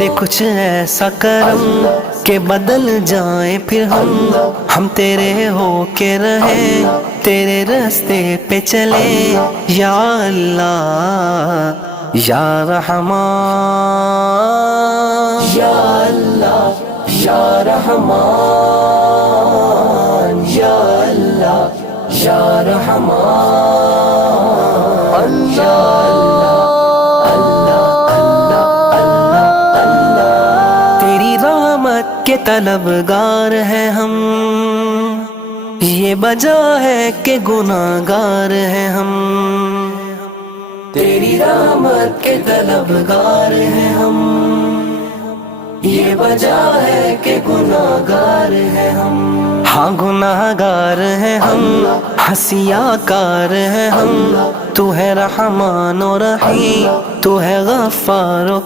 दे कुछ ऐसा करम के बदल जाए फिर हम तेरे हो के रहे, तेरे रास्ते पे चले। या अल्लाह या रहमान, या अल्लाह या रहमान, या अल्लाह या रहमान, या के तलबगार हैं हम, ये वजह है कि गुनाहगार हैं हम। तेरी रहमत के तलबगार हैं हम, ये वजह है कि गुनाहगार हैं हम। हाँ गुनाहगार हैं हम, हंसियाकार हैं हम। तू है रहमान और रहीम, तू है गफ्फार।